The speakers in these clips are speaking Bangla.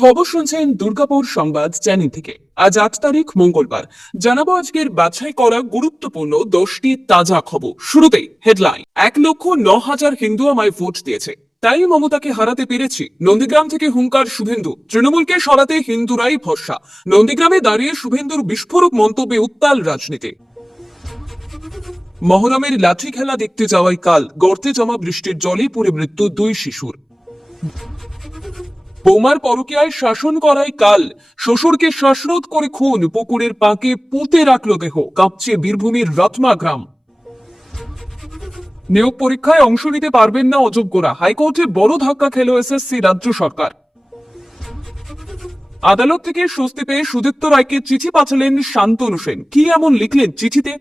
খবর শুনছেন দুর্গাপুর সংবাদ চ্যানেল থেকে। আজ ৮ তারিখ মঙ্গলবার। জানাবো আজকের বাছাই করা গুরুত্বপূর্ণ 10টি তাজা খবর। শুরুতেই হেডলাইন। ১,০৯,০০০ হিন্দু আমায় ভোট দিয়েছে, তাই মমতাকে হারাতে পেরেছি। নন্দীগ্রাম থেকে হুঙ্কার শুভেন্দু। তৃণমূলকে সরাতে হিন্দুরাই ভরসা। নন্দীগ্রামে দাঁড়িয়ে শুভেন্দুর বিস্ফোরক মন্তব্যে উত্তাল রাজনীতি। মহরমের লাঠি খেলা দেখতে যাওয়ায় কাল গর্তে জমা বৃষ্টির জলে পড়ে মৃত্যু 2 শিশুর। বৌমার পরকীয়ায় শাসন করায় কাল শ্বশুরকে শ্বাসরোধ করে খুন, পুকুরের পাঁকে পুঁতে রাখল দেহ। কাঁপছে বীরভূমের রত্মা গ্রাম। নিয়োগ পরীক্ষায় অংশ নিতে পারবেন না অযোগ্যরা। হাইকোর্টে বড় ধাক্কা খেল এসএসসি রাজ্য সরকার। আদালত থেকে স্বস্তি পেয়ে সুদীপ্ত রায়কে চিঠি পাঠালেন শান্তনু সেন। কি এমন লিখলেন চিঠিতে?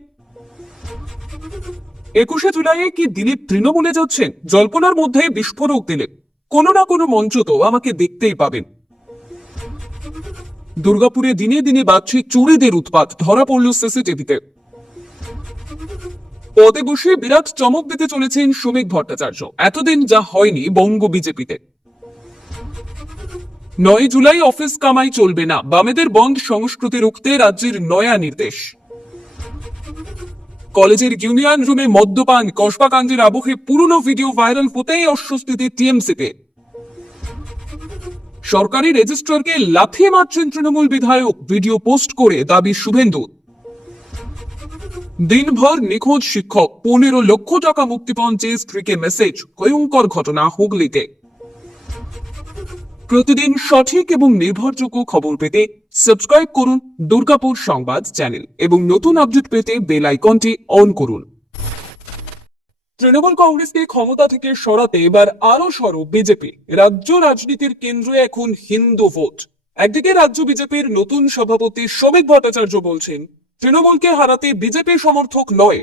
21শে জুলাইয়ে কি দিলীপ তৃণমূলে যাচ্ছেন? জল্পনার মধ্যে বিস্ফোরক দিলীপ। কোনো না কোনো মঞ্চ তো আমাকে দেখতেই পাবেন। দুর্গাপুরে দিনে দিনে বাড়ছে চোরেদের উৎপাত, ধরা পড়ল সিসিটিভিতে। পদে বসে বিরাট চমক দিতে চলেছেন শ্রমিক ভট্টাচার্য। এতদিন যা হয়নি বঙ্গ বিজেপিতে। 9 জুলাই অফিস কামাই চলবে না, বামেদের বন্ধ সংস্কৃতি রুখতে রাজ্যের নয়া নির্দেশ। কলেজের ইউনিয়ন রুমে মদ্যপান, কসবাকাণ্ডের আবহে পুরনো ভিডিও ভাইরাল হতেই অস্বস্তিতে টিএমসিতে। সরকারি রেজিস্ট্রারকে লাথি মারছেন তৃণমূল বিধায়ক, ভিডিও পোস্ট করে দাবি শুভেন্দু। দিনভর নিখোঁজ শিক্ষক, 15 লক্ষ টাকা মুক্তিপণ চেয়ে স্ত্রীকে মেসেজ। ভয়ঙ্কর ঘটনা হুগলিতে। প্রতিদিন সঠিক এবং নির্ভরযোগ্য খবর পেতে সাবস্ক্রাইব করুন দুর্গাপুর সংবাদ চ্যানেল এবং নতুন আপডেট পেতে বেল আইকনটি অন করুন। তৃণমূল কংগ্রেসকে ক্ষমতা থেকে সরাতে এবার আরো সরব বিজেপি। রাজ্য রাজনীতির কেন্দ্রে এখন হিন্দু ভোট। একদিকে রাজ্য বিজেপির নতুন সভাপতি শ্রমিক ভট্টাচার্য বলছেন, তৃণমূলকে হারাতে বিজেপি সমর্থক নয়,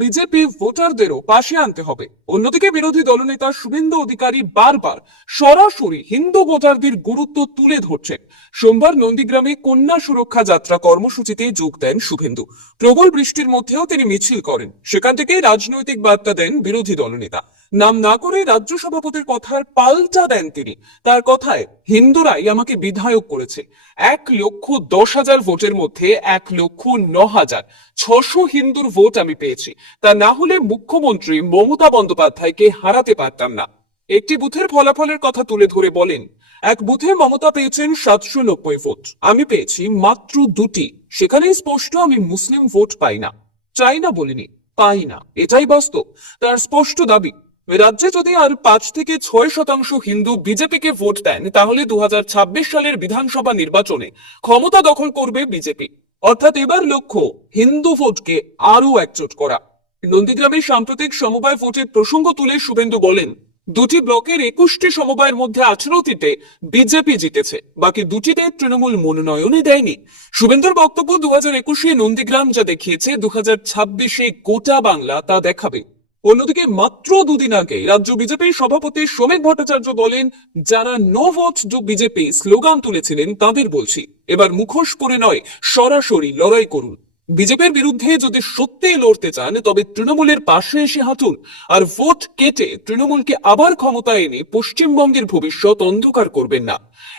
বিজেপি ভোটারদেরও পাশে আনতে হবে। অন্যদিকে বিরোধী দলনেতা শুভেন্দু অধিকারী বারবার সরাসরি হিন্দু ভোটারদের গুরুত্ব তুলে ধরছেন। সোমবার নন্দীগ্রামে কন্যা সুরক্ষা যাত্রা কর্মসূচিতে যোগ দেন শুভেন্দু। প্রবল বৃষ্টির মধ্যেও তিনি মিছিল করেন। সেখান থেকে রাজনৈতিক বার্তা দেন বিরোধী দলনেতা। নাম না করে রাজ্য সভাপতির কথার পাল্টা দেন তিনি। তার কথায়, হিন্দুরাই আমাকে বিধায়ক করেছে। 1,10,000 ভোটের মধ্যে 1,09,600 হিন্দুর ভোট আমি পেয়েছি। তা না হলে মুখ্যমন্ত্রী মমতা বন্দ্যোপাধ্যায়কে হারাতে পারতাম না। একটি বুথের ফলাফলের কথা তুলে ধরে বলেন, এক বুথে মমতা পেয়েছেন 790 ভোট, আমি পেয়েছি মাত্র 2টি। সেখানেই স্পষ্ট আমি মুসলিম ভোট পাই না। চাই না বলিনি, পাই না, এটাই বাস্তব। তার স্পষ্ট দাবি, রাজ্যে যদি আর 5 থেকে 6% হিন্দু বিজেপিকে ভোট দেন, তাহলে 2026 সালের বিধানসভা নির্বাচনে ক্ষমতা দখল করবে বিজেপি। অর্থাৎ এবার লক্ষ্য হিন্দু ভোটকে আরো একজোট করা। নন্দীগ্রামের সাম্প্রতিক সমবায় ভোটের প্রসঙ্গ তুলে শুভেন্দু বলেন, 2টি ব্লকের 21টি সমবায়ের মধ্যে 18টিতে বিজেপি জিতেছে, বাকি 2টিতে তৃণমূল মনোনয়নই দেয়নি। শুভেন্দুর বক্তব্য, 2021-এ নন্দীগ্রাম যা দেখিয়েছে, 2026-এ গোটা বাংলা তা দেখাবে। অন্যদিকে মাত্র 2 দিন আগে রাজ্য বিজেপির সভাপতি শ্রমিক ভট্টাচার্য বলেন, যারা no vote to BJP slogan তুলেছিলেন তাদের বলছি, এবার মুখোশ করে নয়, সরাসরি লড়াই করুন। বিজেপির বিরুদ্ধে যদি সত্যিই লড়তে চান, তবে তৃণমূলের পাশে এসে হাঁটুন আর ভোট কেটে তৃণমূলকে আবার ক্ষমতায় এনে পশ্চিমবঙ্গের ভবিষ্যৎ অন্ধকার করবেন না।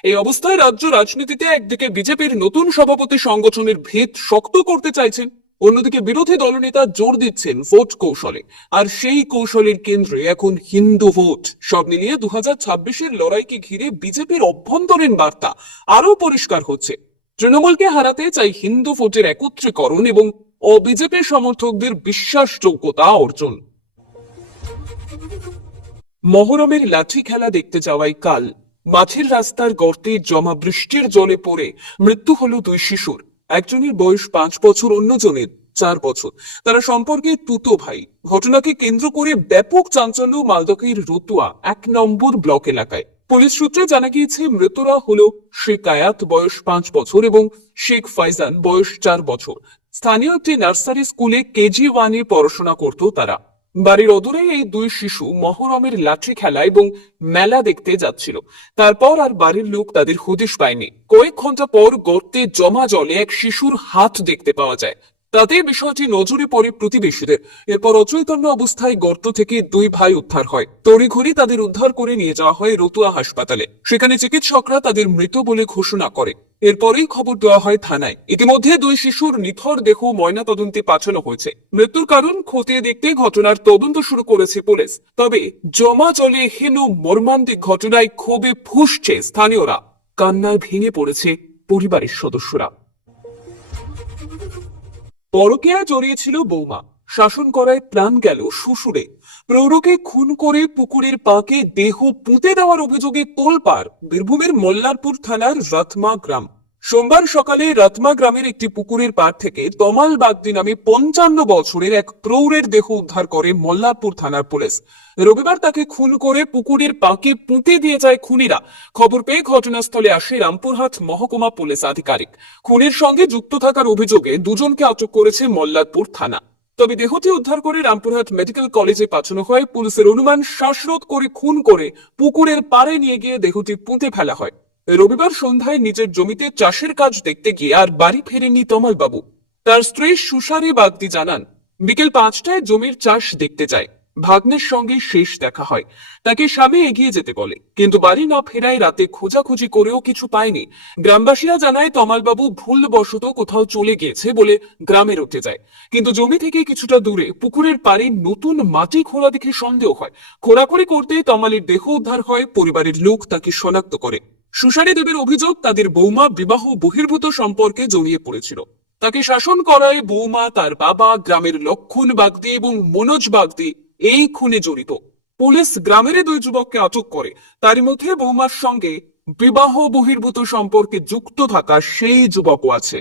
এই অবস্থায় রাজ্য রাজনীতিতে একদিকে বিজেপির নতুন সভাপতি সংগঠনের ভিত শক্ত করতে চাইছেন, অন্যদিকে বিরোধী দলনেতা জোর দিচ্ছেন ভোট কৌশলে। আর সেই কৌশলের কেন্দ্রে এখন হিন্দু ভোট। সব মিলিয়ে 2026-এর লড়াইকে ঘিরে বিজেপির অভ্যন্তরীণ বার্তা আরো পরিষ্কার হচ্ছে। তৃণমূলকে হারাতে চাই হিন্দু ভোটের একত্রীকরণ এবং বিজেপি সমর্থকদের বিশ্বাসযোগ্যতা অর্জন। মহরমের লাঠি খেলা দেখতে যাওয়ায় কাল মাঠের রাস্তার গর্তে জমা বৃষ্টির জলে পড়ে মৃত্যু হলো 2 শিশুর। একজনের বয়স 5 বছর, অন্যজনের 4 বছর। তারা সম্পর্কে তুতো ভাই। ঘটনাকে কেন্দ্র করে ব্যাপক চাঞ্চল্য মালদহের রতুয়া 1 নম্বর ব্লক এলাকায়। পুলিশ সূত্রে জানা গিয়েছে, মৃতরা হলো শেখ আয়াত, বয়স 5 বছর এবং শেখ ফাইজান, বয়স 4 বছর। স্থানীয় একটি নার্সারি স্কুলে কেজি 1-এ পড়াশোনা করত তারা। বাড়ির অদূরে এই 2 শিশু মহরমের লাঠি খেলা এবং মেলা দেখতে যাচ্ছিল। তারপর আর বাড়ির লোক তাদের হদিশ পায়নি। কয়েক ঘন্টা পর গর্তে জমা জলে এক শিশুর হাত দেখতে পাওয়া যায়। তাতে বিষয়টি নজরে পড়ে প্রতিবেশীদের। এরপর অচৈতন্য অবস্থায় গর্ত থেকে দুই ভাই উদ্ধার হয়। তড়িঘড়ি তাদের উদ্ধার করে নিয়ে যাওয়া হয় রতুয়া হাসপাতালে। সেখানে চিকিৎসকরা তাদের মৃত বলে ঘোষণা করে। এরপরেই খবর দেওয়া হয় থানায়। ইতিমধ্যে দুই শিশুর নিথর দেহ ময়না তদন্তে পাঠানো হয়েছে। মৃত্যুর কারণ খতিয়ে দেখতে ঘটনার তদন্ত শুরু করেছে পুলিশ। তবে জমা জলে হেন মর্মান্তিক ঘটনায় ক্ষোভে ফুঁসছে স্থানীয়রা। কান্নায় ভেঙে পড়েছে পরিবারের সদস্যরা। পরকীয়ায় জড়িয়েছিল বৌমা, শাসন করায় প্রাণ গেল শ্বশুরে। প্রৌঢ়কে খুন করে পুকুরের পাকে দেহ পুঁতে দেওয়ার অভিযোগে তোলপাড় বীরভূমের মল্লারপুর থানার রতমা গ্রাম। সোমবার সকালে রতমা গ্রামের একটি পুকুরের পাড় থেকে তমাল বাগদি নামে 55 বছরের এক প্রৌঢ়ের দেহ উদ্ধার করে মল্লারপুর থানার পুলিশ। রবিবার তাকে খুন করে পুকুরের পাকে পুঁতে দিয়ে যায় খুনিরা। খবর পেয়ে ঘটনাস্থলে আসে রামপুরহাট মহকুমা পুলিশ আধিকারিক। খুনের সঙ্গে যুক্ত থাকার অভিযোগে দুজনকে আটক করেছে মল্লারপুর থানা। তবে দেহটি উদ্ধার করে রামপুরহাট মেডিকেল কলেজে পাঠানো হয়। পুলিশের অনুমান শ্বাসরোধ করে খুন করে পুকুরের পাড়ে নিয়ে গিয়ে দেহটি পুঁতে ফেলা হয়। রবিবার সন্ধ্যায় নিজের জমিতে চাষের কাজ দেখতে গিয়ে আর বাড়ি ফেরেননি তমাল বাবু। তার স্ত্রী সুসারি বাগদি জানান, বিকেল 5টায় জমির চাষ দেখতে যায়। ভাগ্নের সঙ্গে শেষ দেখা হয়। তাকে স্বামী এগিয়ে যেতে বলে, কিন্তু বাড়ি না ফেরায় রাতে খোঁজাখুঁজি করেও কিছু পায়নি। গ্রামবাসীরা জানায় তমালবাবু ভুলবশত কোথাও চলে গিয়েছে বলে গ্রামে উঠে যায়। কিন্তু জমি থেকে কিছুটা দূরে পুকুরের পাড়ে নতুন মাটি খোঁড়া দেখে সন্দেহ হয়। খোঁড়াখুড়ি করতে তমালের দেহ উদ্ধার হয়। পরিবারের লোক তাকে শনাক্ত করে। সুসারি দেবের অভিযোগ, তাদের বৌমা বিবাহ বহির্ভূত সম্পর্কে জড়িয়ে পড়েছিল। তাকে শাসন করায় বৌমা, তার বাবা, গ্রামের লক্ষণ বাগদি এবং মনোজ বাগদি এই খুনে জড়িত। পুলিশ গ্রামের দুই যুবককে আটক করে। তার মধ্যে বৌমার সঙ্গে বিবাহ বহির্ভূত সম্পর্কে যুক্ত থাকা সেই যুবকও আছে।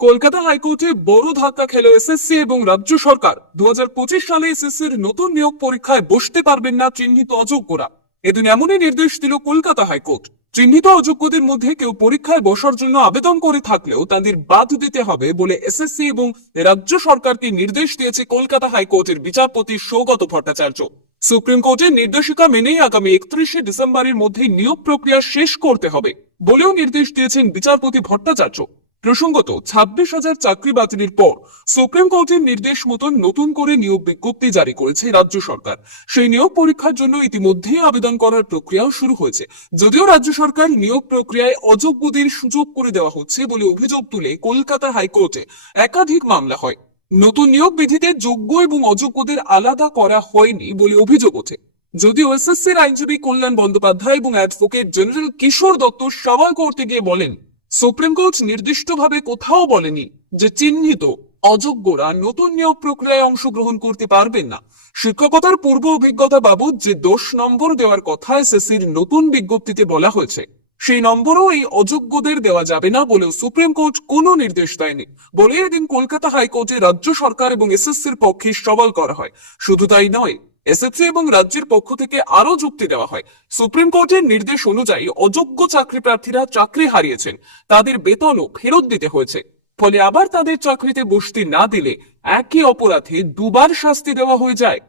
কলকাতা হাইকোর্টে বড় ধাক্কা খেল এসএসসি এবং রাজ্য সরকার। 2025 সালে এসএসসির নতুন নিয়োগ পরীক্ষায় বসতে পারবেন না চিহ্নিত অযোগ্যরা। এদিন এমনই নির্দেশ দিল কলকাতা হাইকোর্ট। চিহ্নিত অযোগ্যদের মধ্যে কেউ পরীক্ষায় বসার জন্য আবেদন করে থাকলেও তাদের বাদ দিতে হবে বলে এসএসসি এবং রাজ্য সরকারকে নির্দেশ দিয়েছে কলকাতা হাইকোর্টের বিচারপতি সৌগত ভট্টাচার্য। সুপ্রিম কোর্টের নির্দেশিকা মেনেই আগামী 31শে ডিসেম্বরের মধ্যে নিয়োগ প্রক্রিয়া শেষ করতে হবে বলেও নির্দেশ দিয়েছেন বিচারপতি ভট্টাচার্য। প্রসঙ্গত, 26,000 চাকরি বাতিলের পর সুপ্রিম কোর্টের নির্দেশ মতন নতুন করে নিয়োগ বিজ্ঞপ্তি জারি করেছে রাজ্য সরকার। সেই নিয়োগ পরীক্ষার জন্য ইতিমধ্যেই আবেদন করার প্রক্রিয়াও শুরু হয়েছে। যদিও রাজ্য সরকার নিয়োগ প্রক্রিয়ায় অযোগ্যদের সুযোগ করে দেওয়া হচ্ছে বলে অভিযোগ তুলে কলকাতা হাইকোর্টে একাধিক মামলা হয়। নতুন নিয়োগ বিধিতে যোগ্য এবং অযোগ্যদের আলাদা করা হয়নি বলে অভিযোগ ওঠে। যদিও এসএসসির আইনজীবী কল্যাণ বন্দ্যোপাধ্যায় এবং অ্যাডভোকেট জেনারেল কিশোর দত্ত সওয়াল করতে গিয়ে বলেন, সুপ্রিম কোর্ট নির্দিষ্টভাবে কোথাও বলেনি যে চিহ্নিত অযোগ্যরা নতুন নিয়োগ প্রক্রিয়ায় অংশগ্রহণ করতে পারবেন না। শিক্ষকতার পূর্ব অভিজ্ঞতা বাবদ যে 10 নম্বর দেওয়ার কথা এসএসসির নতুন বিজ্ঞপ্তিতে বলা হয়েছে, সেই নম্বরও এই অযোগ্যদের দেওয়া যাবে না বলেও সুপ্রিম কোর্ট কোনো নির্দেশ দেয়নি বলে এদিন কলকাতা হাইকোর্টে রাজ্য সরকার এবং এসএসসির পক্ষে সওয়াল করা হয়। শুধু তাই নয়, এসএসসি এবং রাজ্যের পক্ষ থেকে আরো যুক্তি দেওয়া হয়। সুপ্রিম কোর্টের নির্দেশ অনুযায়ী অযোগ্য চাকরি প্রার্থীরা চাকরি হারিয়েছেন, তাদের বেতনও ফেরত দিতে হয়েছে। ফলে আবার তাদের চাকরিতে বসতে না দিলে একই অপরাধে দুবার শাস্তি দেওয়া হয়ে যায়।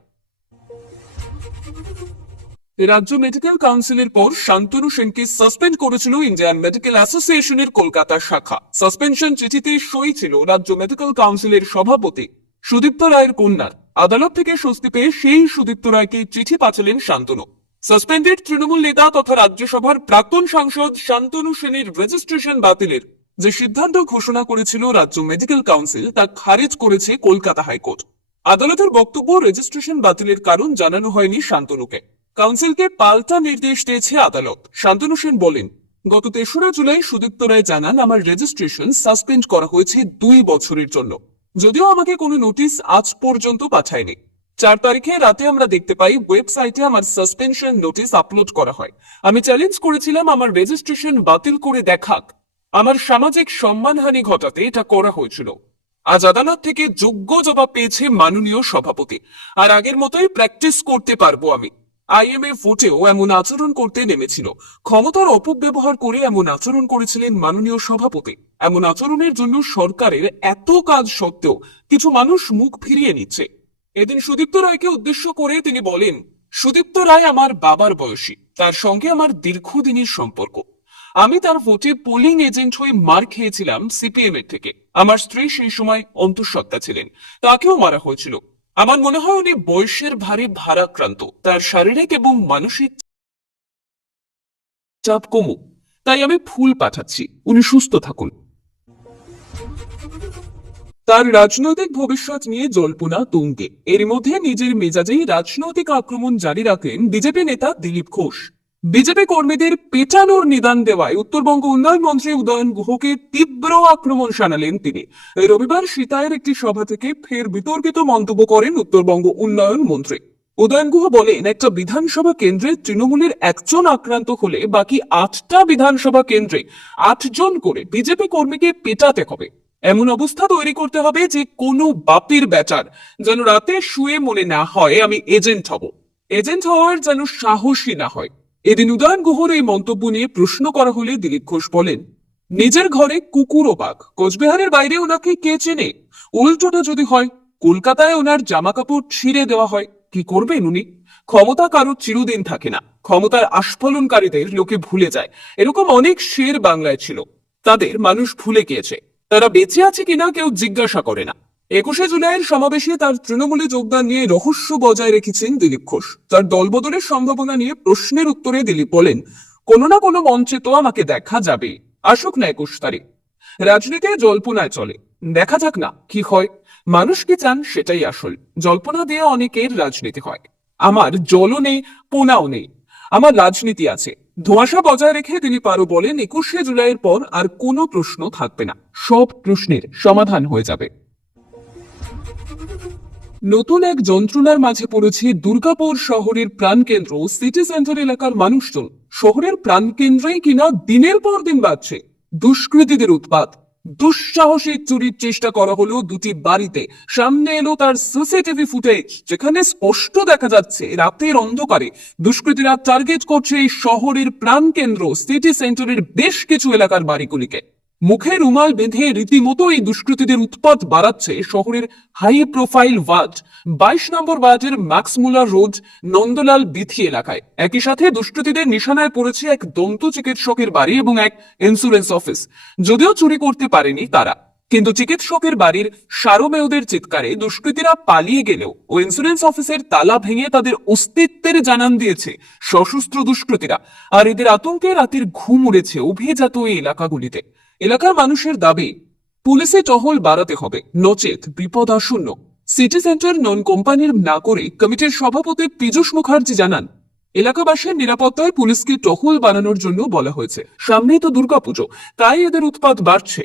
রাজ্য মেডিকেল কাউন্সিলের পর শান্তনু সেনকে সাসপেন্ড করেছিল ইন্ডিয়ান মেডিকেল অ্যাসোসিয়েশনের কলকাতা শাখা। সাসপেনশন চিঠিতে সই ছিল রাজ্য মেডিকেল কাউন্সিলের সভাপতি সুদীপ্ত রায়ের কন্যার। আদালত থেকে স্বস্তি পেয়ে সেই সুদীপ্ত রায়কে চিঠি পাঠালেন শান্তনু। সাসপেন্ডেড তৃণমূল নেতা তথা রাজ্যসভার প্রাক্তন সাংসদ শান্তনু সেনের রেজিস্ট্রেশন বাতিলের যে সিদ্ধান্ত ঘোষণা করেছিল রাজ্য মেডিকেল কাউন্সিল, তা খারিজ করেছে কলকাতা হাইকোর্ট। আদালতের বক্তব্য, রেজিস্ট্রেশন বাতিলের কারণ জানানো হয়নি শান্তনুকে। কাউন্সিলকে পাল্টা নির্দেশ দিয়েছে আদালত। শান্তনু সেন বলেন, গত 3রা জুলাই সুদীপ্ত রায় জানান, আমার রেজিস্ট্রেশন সাসপেন্ড করা হয়েছে 2 বছরের জন্য, যদিও আমাকে কোনো নোটিশ আজ পর্যন্ত পাঠায়নি। 4 তারিখে রাতে আমরা দেখতে পাই ওয়েবসাইটে আমার সাসপেনশন নোটিশ আপলোড করা হয়। আমি চ্যালেঞ্জ করেছিলাম আমার রেজিস্ট্রেশন বাতিল করে দেখাক। আমার সামাজিক সম্মানহানি ঘটাতে এটা করা হয়েছিল। আজ আদালত থেকে যোগ্য জবাব পেয়েছে মাননীয় সভাপতি। আর আগের মতোই প্র্যাকটিস করতে পারবো আমি। আইএমএ ভোটেও এমন আচরণ করতে নেমেছিল। ক্ষমতার অপব্যবহার করে এমন আচরণ করেছিলেন মাননীয় সভাপতি। এমন আচরণের জন্য সরকারের এত কাজ সত্ত্বেও কিছু মানুষ মুখ ফিরিয়ে নিচ্ছে। এদিন সুদীপ্ত রায়কে উদ্দেশ্য করে তিনি বলেন, সুদীপ্ত রায় আমার বাবার বয়সী, তার সঙ্গে আমার দীর্ঘদিনের সম্পর্ক। আমি তার ভোটে পোলিং এজেন্ট হয়ে মার খেয়েছিলাম সিপিএম এর থেকে। আমার স্ত্রী সেই সময় অন্তঃসত্ত্বা ছিলেন, তাকেও মারা হয়েছিল। আমার মনে হয় উনি বয়সের ভারে ভারাক্রান্ত, তার শারীরিক এবং মানসিক চাপ কমুক, তাই আমি ফুল পাঠাচ্ছি, উনি সুস্থ থাকুন। তার রাজনৈতিক ভবিষ্যৎ নিয়ে জল্পনা তুঙ্গে। এর মধ্যে নিজের মেজাজেই রাজনৈতিক আক্রমণ জারি রাখলেন বিজেপি নেতা দিলীপ ঘোষ। বিজেপি কর্মীদের পেটানোর নিদান দেওয়ায় উত্তরবঙ্গ উন্নয়ন মন্ত্রী উদয়ন গুহকে তীব্র আক্রমণ শানালেন তিনি। রবিবার সিতায়ের একটি সভা থেকে ফের বিতর্কিত মন্তব্য করেন উত্তরবঙ্গ উন্নয়ন মন্ত্রী। উদয়ন গুহ বলেন, একটা বিধানসভা কেন্দ্রে তৃণমূলের একজন আক্রান্ত হলে বাকি 8টা বিধানসভা কেন্দ্রে 8জন করে বিজেপি কর্মীকে পেটাতে হবে। এমন অবস্থা তৈরি করতে হবে যে কোনো বাপের বেটার যেন রাতে শুয়ে মনে না হয় আমি এজেন্ট হব, এজেন্ট হওয়ার যেন সাহসী না হয়। এদিন উদয়ন গুহর এই মন্তব্য নিয়ে প্রশ্ন করা হলে দিলীপ ঘোষ বলেন, নিজের ঘরে কুকুর ও বাঘ, কোচবিহারের বাইরে ওনাকে কে চেনে? উল্টোটা যদি হয়, কলকাতায় ওনার জামা কাপড় ছিঁড়ে দেওয়া হয়, কি করবেন উনি? ক্ষমতা কারো চিরদিন থাকে না, ক্ষমতার আস্ফলনকারীদের লোকে ভুলে যায়। এরকম অনেক শের বাংলায় ছিল, তাদের মানুষ ভুলে গিয়েছে। তারা বেঁচে আছে কিনা কেউ জিজ্ঞাসা করে না। 21শে জুলাইয়ের সমাবেশে তার তৃণমূলে যোগদান নিয়ে রহস্য বজায় রেখেছেন দিলীপ ঘোষ। তার দলবদলের সম্ভাবনা নিয়ে প্রশ্নের উত্তরে দিলীপ বলেন, কোনো না কোনো মঞ্চে তো আমাকে দেখা যাবে, আসুক না 21 তারিখ। রাজনীতি জল্পনায় চলে, দেখা যাক না কি হয়। মানুষ কি চান সেটাই আসল। জল্পনা দিয়ে অনেকের রাজনীতি হয়। আমার জলও নেই, পোনাও নেই, আমার রাজনীতি আছে। ধোঁয়াশা বজায় রেখে তিনি পারো বলেন, 21শে জুলাইয়ের পর আর কোনো প্রশ্ন থাকবে না, সব প্রশ্নের সমাধান হয়ে যাবে। নতুন এক যন্ত্রণার মাঝে পড়েছে দুর্গাপুর শহরের প্রাণকেন্দ্র সিটি সেন্টার এলাকার মানুষজন। শহরের প্রাণকেন্দ্রেই কিনা দিনের পর দিন বাড়ছে দুষ্কৃতীদের উৎপাত। দুঃসাহসিক চুরির চেষ্টা করা হলো দুটি বাড়িতে। সামনে এলো তার সিসিটিভি ফুটেজ, যেখানে স্পষ্ট দেখা যাচ্ছে রাতের অন্ধকারে দুষ্কৃতীরা টার্গেট করছে এই শহরের প্রাণকেন্দ্র সিটি সেন্টারের বেশ কিছু এলাকার বাড়িগুলিকে। মুখে রুমাল বেঁধে রীতিমতো এই দুষ্কৃতীদের উৎপাত বাড়াচ্ছে শহরের হাই প্রোফাইল ওয়ার্ড 22 নম্বর ওয়ার্ডের ম্যাক্সমুলার রোড নন্দলাল বিথি এলাকায়। একই সাথে দুষ্কৃতীদের নিশানায় পড়েছে এক দন্ত চিকিৎসকের বাড়ি এবং এক ইন্স্যুরেন্স অফিস। যদিও চুরি করতে পারেনি তারা, কিন্তু চিকিৎসকের বাড়ির সারমেয়দের চিৎকারে দুষ্কৃতীরা পালিয়ে গেলেও ও ইন্স্যুরেন্স অফিসের তালা ভেঙে তাদের অস্তিত্বের জানান দিয়েছে সশস্ত্র দুষ্কৃতীরা। আর এদের আতঙ্কে রাতের ঘুম উড়েছে অভিজাত এই এলাকাগুলিতে। এলাকার মানুষের দাবি, পুলিশে টহল বাড়াতে হবে, নচেত বিপদাশূন্য। সিটি সেন্টার নন কোম্পানির না করে কমিটির সভাপতি পীযূষ মুখার্জি জানান, এলাকাবাসীর নিরাপত্তায় পুলিশকে টহল বাড়ানোর জন্য বলা হয়েছে। সামনেই তো দুর্গাপুজো, তাই এদের উৎপাত বাড়ছে।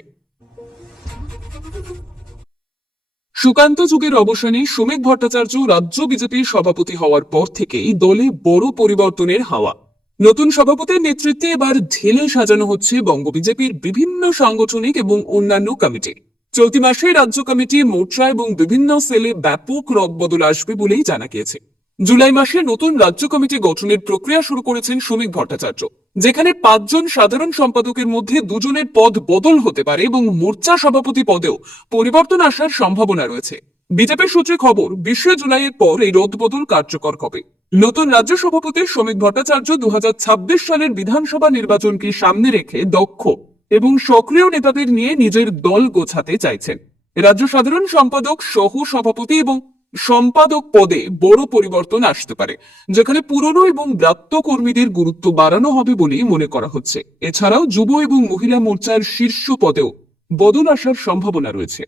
সুকান্ত যুগের অবসানে শ্রমিক ভট্টাচার্য রাজ্য বিজেপির সভাপতি হওয়ার পর থেকেই দলে বড় পরিবর্তনের হাওয়া। নতুন সভাপতির নেতৃত্বে এবার ঢেলে সাজানো হচ্ছে বঙ্গ বিজেপির বিভিন্ন সাংগঠনিক এবং অন্যান্য কমিটি। চলতি মাসে রাজ্য কমিটি, মোর্চা এবং বিভিন্ন সেলে ব্যাপক রদবদল আসবে বলেই জানা গিয়েছে। জুলাই মাসে নতুন রাজ্য কমিটি গঠনের প্রক্রিয়া শুরু করেছেন শ্রমিক ভট্টাচার্য, যেখানে 5 জন সাধারণ সম্পাদকের মধ্যে 2 জনের পদ বদল হতে পারে এবং মোর্চা সভাপতি পদেও পরিবর্তন আসার সম্ভাবনা রয়েছে। বিজেপির সূত্রে খবর, 20 জুলাইয়ের পর এই রদবদল কার্যকর হবে। নতুন রাজ্য সভাপতি শ্রমিক ভট্টাচার্য 2026 সালের বিধানসভা নির্বাচনকে সামনে রেখে দক্ষ এবং সক্রিয় নেতাদের নিয়ে নিজের দল গোছাতে চাইছেন। রাজ্য সাধারণ সম্পাদক, সহ সভাপতি এবং সম্পাদক পদে বড় পরিবর্তন আসতে পারে, যেখানে পুরনো এবং ব্রাত্য কর্মীদের গুরুত্ব বাড়ানো হবে বলে মনে করা হচ্ছে। এছাড়াও যুব এবং মহিলা মোর্চার শীর্ষ পদেও বদল আসার সম্ভাবনা রয়েছে।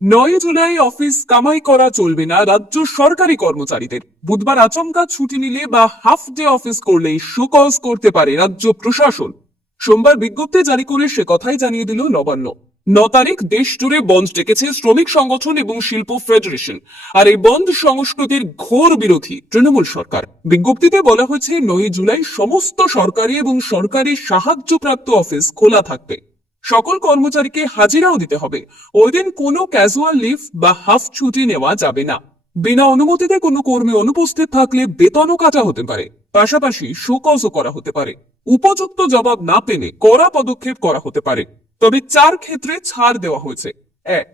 9 জুলাই অফিস কামাই করা চলবে না রাজ্য সরকারি কর্মচারীদের। বুধবার আচমকা ছুটি নিলে বা হাফ ডে অফিস করলেই শোকজ করতে পারে রাজ্য প্রশাসন। সোমবার বিজ্ঞপ্তি জারি করে সে কথাই জানিয়ে দিল নবান্ন। 9 তারিখ দেশ জুড়ে বন্ধ ডেকেছে শ্রমিক সংগঠন এবং শিল্প ফেডারেশন। আর এই বন্ধ সংস্কৃতির ঘোর বিরোধী তৃণমূল সরকার। বিজ্ঞপ্তিতে বলা হয়েছে, 9 জুলাই সমস্ত সরকারি এবং সরকারি সাহায্যপ্রাপ্ত অফিস খোলা থাকবে। সকল কর্মচারীকে হাজিরাও দিতে হবে। ওই দিন কোনো ক্যাজুয়াল লিভ বা হাফ ছুটি নেওয়া যাবে না। বিনা অনুমতিতে কোনো কর্মী অনুপস্থিত থাকলে বেতনও কাটা হতে পারে, পাশাপাশি শোকজও করা হতে পারে। উপযুক্ত জবাব না পেলে কড়া পদক্ষেপ করা হতে পারে। তবে 4 ক্ষেত্রে ছাড় দেওয়া হয়েছে। 1,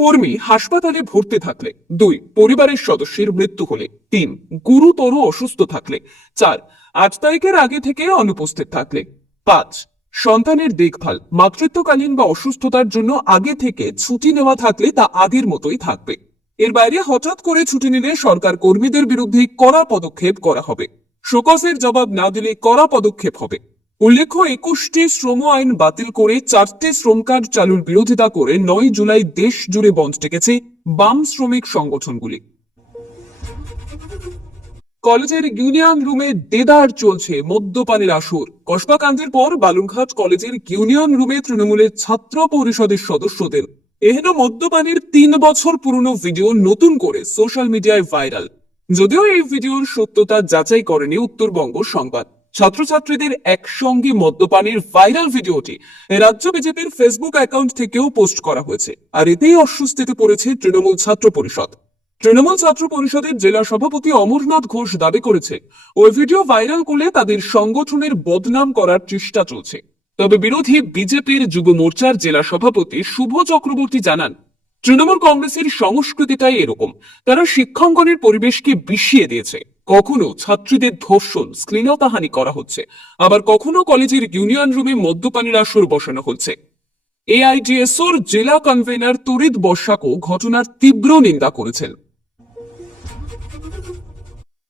কর্মী হাসপাতালে ভর্তি থাকলে। 2 পরিবারের সদস্যের মৃত্যু হলে। 3 গুরুতর অসুস্থ থাকলে। 4 8 তারিখের আগে থেকে অনুপস্থিত থাকলে। 5 সন্তানের দেখভাল, মাতৃত্বকালীন বা অসুস্থতার জন্য আগে থেকে ছুটি নেওয়া থাকলে তা আগের মতোই থাকবে। এর বাইরে হঠাৎ করে ছুটি নিলে সরকার কর্মীদের বিরুদ্ধে কড়া পদক্ষেপ করা হবে। শোকজের জবাব না দিলে কড়া পদক্ষেপ হবে। উল্লেখ্য, 21টি শ্রম আইন বাতিল করে 4টে শ্রম কার্ড চালুর বিরোধিতা করে 9 জুলাই দেশ জুড়ে বন্ধ ডেকেছে বাম শ্রমিক সংগঠনগুলি। কলেজের ইউনিয়ন রুমে দেদার চলছে মদ্যপানের আসর। কসবাকাণ্ডের পর বালুরঘাট কলেজের ইউনিয়ন রুমে তৃণমূলের ছাত্র পরিষদের সদস্যদের এহেন মদ্যপানের 3 বছর পুরনো ভিডিও নতুন করে সোশ্যাল মিডিয়ায় ভাইরাল। যদিও এই ভিডিওর সত্যতা যাচাই করেনি উত্তরবঙ্গ সংবাদ। ছাত্রছাত্রীদের একসঙ্গে মদ্যপানের ভাইরাল ভিডিওটি রাজ্য বিজেপির ফেসবুক অ্যাকাউন্ট থেকেও পোস্ট করা হয়েছে, আর এতেই অস্বস্তিতে পড়েছে তৃণমূল ছাত্র পরিষদ। তৃণমূল ছাত্র পরিষদের জেলা সভাপতি অমরনাথ ঘোষ দাবি করেছে, ওই ভিডিও ভাইরাল করলে তাদের সংগঠনের বদনাম করার চেষ্টা চলছে। তবে বিরোধী বিজেপির যুব মোর্চার জেলা সভাপতি শুভ চক্রবর্তী জানান, তৃণমূল কংগ্রেসের সংস্কৃতিটাই এরকম, তারা শিক্ষাঙ্গনের পরিবেশকে বিষিয়ে দিয়েছে। কখনো ছাত্রীদের ধর্ষণ, শ্লীলতাহানি করা হচ্ছে, আবার কখনো কলেজের ইউনিয়ন রুমে মদ্যপানের আসর বসানো হচ্ছে। এআইডিএসওর জেলা কনভেনার তরিত বর্ষাকও ঘটনার তীব্র নিন্দা করেছেন।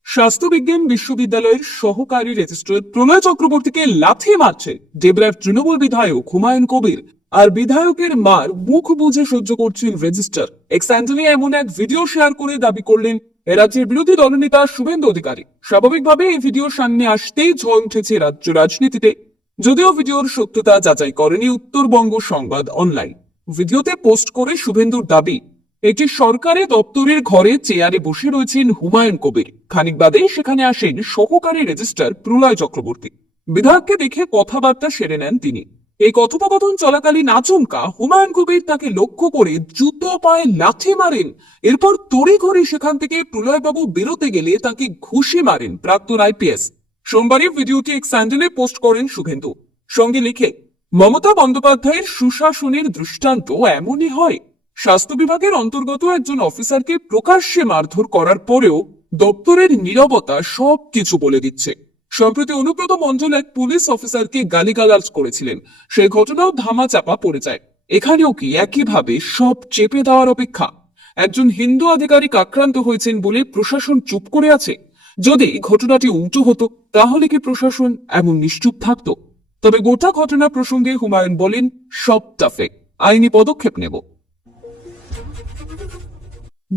স্বাস্থ্যবিজ্ঞান বিশ্ববিদ্যালয়ের সহকারী রেজিস্ট্রার প্রণয় চক্রবর্তীকে লাথি মারছে ডেবরার তৃণমূল বিধায়ক হুমায়ুন কবির, আর বিধায়কের মার মুখ বুঝে সহ্য করছেন রেজিস্ট্রার। এক্স হ্যান্ডেলে এমন এক ভিডিও শেয়ার করে দাবি করলেন রাজ্যের বিরোধী দলনেতা শুভেন্দু অধিকারী। স্বাভাবিকভাবে এই ভিডিও সামনে আসতেই ঝড় উঠেছে রাজ্য রাজনীতিতে। যদিও ভিডিওর সত্যতা যাচাই করেনি উত্তরবঙ্গ সংবাদ অনলাইন। ভিডিওতে পোস্ট করে শুভেন্দুর দাবি, একটি সরকারি দপ্তরের ঘরে চেয়ারে বসে রয়েছেন হুমায়ুন কবির। খানিক বাদে সেখানে আসেন সহকারী রেজিস্ট্রার প্রলয় চক্রবর্তী। বিধায়ককে দেখে কথাবার্তা সেরে নেন তিনি। এই কথোপকথন চলাকালীন আচমকা হুমায়ুন কবির তাকে লক্ষ্য করে জুতো পায়ে লাথি মারেন। এরপর তড়িঘড়ি সেখান থেকে প্রলয়বাবু বেরোতে গেলে তাকে ঘুষি মারেন প্রাক্তন আইপিএস। সোমবারই ভিডিওটি এক স্যান্ডেলে পোস্ট করেন শুভেন্দু, সঙ্গে লিখে, মমতা বন্দ্যোপাধ্যায়ের সুশাসনের দৃষ্টান্ত এমনই হয়। স্বাস্থ্য বিভাগের অন্তর্গত একজন অফিসারকে প্রকাশ্যে মারধর করার পরেও দপ্তরের নীরবতা সবকিছু বলে দিচ্ছে। সম্প্রতি অনুব্রত মণ্ডল এক পুলিশ অফিসারকে গালিগালাজ করেছিলেন, সেই ঘটনাও ধামাচাপা পড়ে যায়। এখানেও কি একইভাবে সব চেপে দেওয়ার অপেক্ষা? একজন হিন্দু আধিকারিক আক্রান্ত হয়েছেন বলে প্রশাসন চুপ করে আছে। যদি ঘটনাটি উল্টো হতো তাহলে কি প্রশাসন এমন নিশ্চুপ থাকতো? তবে গোটা ঘটনা প্রসঙ্গে হুমায়ুন বলেন, সবটা ফেক, আইনি পদক্ষেপ নেব।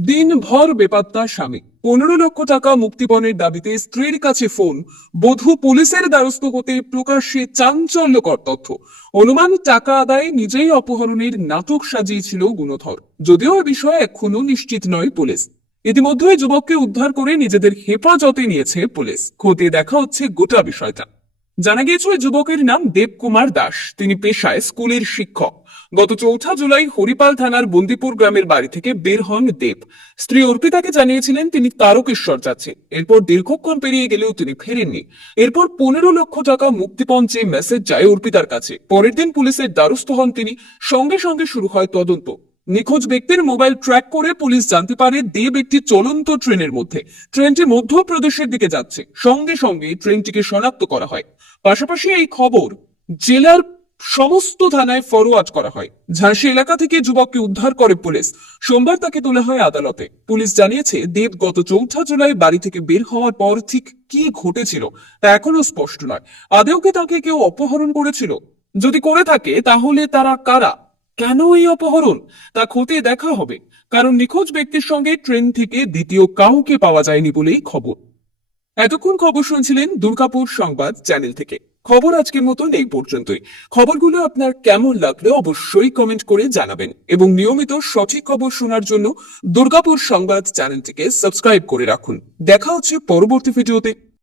দিনভর বেপাত্তা স্বামী, 15 লক্ষ টাকা মুক্তিপণের দাবিতে স্ত্রীর কাছে ফোন, বধূ পুলিশের দ্বারস্থ হতে প্রকাশ্যে চাঞ্চল্যকর তথ্য। অনুমান টাকা আদায়ে নিজেই অপহরণের নাটক সাজিয়েছিল গুণধর। যদিও এ বিষয়ে এখনো নিশ্চিত নয় পুলিশ। ইতিমধ্যে যুবককে উদ্ধার করে নিজেদের হেফাজতে নিয়েছে পুলিশ। খতিয়ে দেখা হচ্ছে গোটা বিষয়টা। জানা গিয়েছে ওই যুবকের নাম দেবকুমার দাস। তিনি পেশায় স্কুলের শিক্ষক। গত 4 জুলাই হরিপাল থানার বন্দিপুর গ্রামের বাড়ি থেকে বের হন দেব। স্ত্রী অর্পিতাকে জানিয়েছিলেন তিনি তারকেশ্বর যাচ্ছে। এরপর দীর্ঘক্ষণ পেরিয়ে গেলেও তিনি ফেরেননি। এরপর 15 লক্ষ টাকা মুক্তিপণ চেয়ে মেসেজ যায় অর্পিতার কাছে। পরের দিন পুলিশের দ্বারস্থ হন তিনি। সঙ্গে সঙ্গে শুরু হয় তদন্ত। নিখোঁজ ব্যক্তির মোবাইল ট্র্যাক করে পুলিশ জানতে পারে দেব একটি চলন্ত ট্রেনের মধ্যে। ট্রেনটি মধ্যপ্রদেশের দিকে যাচ্ছে। সঙ্গে সঙ্গে ট্রেনটিকে শনাক্ত করা হয়। পাশাপাশি এই খবর জেলার সমস্ত থানায় ফরওয়ার্ড করা হয়। ঝাঁসি এলাকা থেকে যুবককে উদ্ধার করে পুলিশ। সোমবার তাকে তোলা হয় আদালতে। পুলিশ জানিয়েছে, দেব গত 4 জুলাই বাড়ি থেকে বের হওয়ার পর ঠিক কি ঘটেছিল তা এখনো স্পষ্ট নয়। আদেও কি তাকে কেউ অপহরণ করেছিল? যদি করে থাকে তাহলে তারা কারা? কেন এই অপহরণ তা খতিয়ে দেখা হবে। কারণ নিখোঁজ ব্যক্তির সঙ্গে ট্রেন থেকে দ্বিতীয় কাউকে পাওয়া যায়নি বলেই খবর। এতক্ষণ খবর শুনছিলেন দুর্গাপুর সংবাদ চ্যানেল থেকে। খবর আজকের মতন এই পর্যন্তই। খবরগুলো আপনার কেমন লাগলো অবশ্যই কমেন্ট করে জানাবেন, এবং নিয়মিত সঠিক খবর শোনার জন্য দুর্গাপুর সংবাদ চ্যানেলটিকে সাবস্ক্রাইব করে রাখুন। দেখা হচ্ছে পরবর্তী ভিডিওতে।